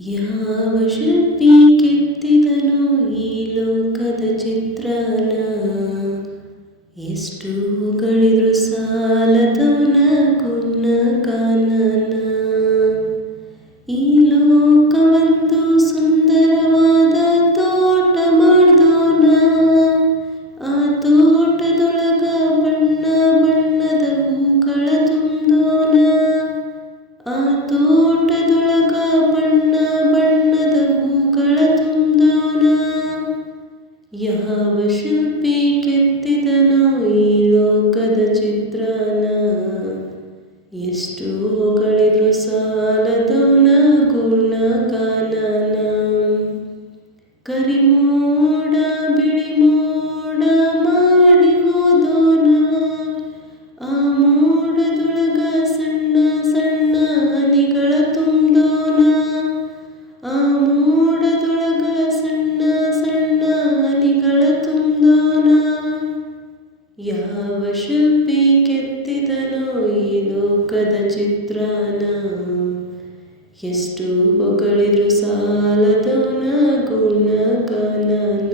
ಯಾವ ಶಿಲ್ಪಿ ಕೆತ್ತಿದನೋ ಈ ಲೋಕದ ಚಿತ್ರನ, ಎಷ್ಟು ಗಳಿದ್ರು ಸಾಲದವನ ಗುಣ ಕಾನನ. ಈ ಲೋಕವಂತೂ ಸುಂದರವಾದ ತೋಟ ಮಾಡ್ದೋನ, ಆ ತೋಟದೊಳಗ ಬಣ್ಣ ಬಣ್ಣದ ಹೂಗಳ ತುಂಬೋನ, ಆ ತೋಟದೊಳಗ ಬಣ್ಣ ಬಣ್ಣದ ಹೂಗಳ ತುಂಬೋನ. ಯಾವ ಶಿಲ್ಪಿ ಕೆತ್ತಿದನೋ ಈ ಲೋಕದ ಚಿತ್ರನ, ಎಷ್ಟು ಹೊಗಳಿದ್ರು ಸಾಲದವನ ಗುಣ ಕಾನನ. ಕರಿಮೋಡ ಬಿಳಿ ಮೋಡ ಮಾಡಿ ಹೋದೋನ, ಆ ಮೋಡದೊಳಗ ಸಣ್ಣ ಸಣ್ಣ ಹನಿಗಳ ತುಂಬೋನ, ಆ ಮೋಡದೊಳಗ ಸಣ್ಣ ಸಣ್ಣ ಹನಿಗಳ ತುಂಬೋನ. ಯಾವ ಶಿಲ್ಪಿ ಕೆತ್ತಿದನೋ ಈ ಲೋಕದ ಚಿತ್ರನ, ಎಷ್ಟು ಹೊಗಳಿದ್ರು ಸಾಲದವನ ಗುಣ ಕಾನನ.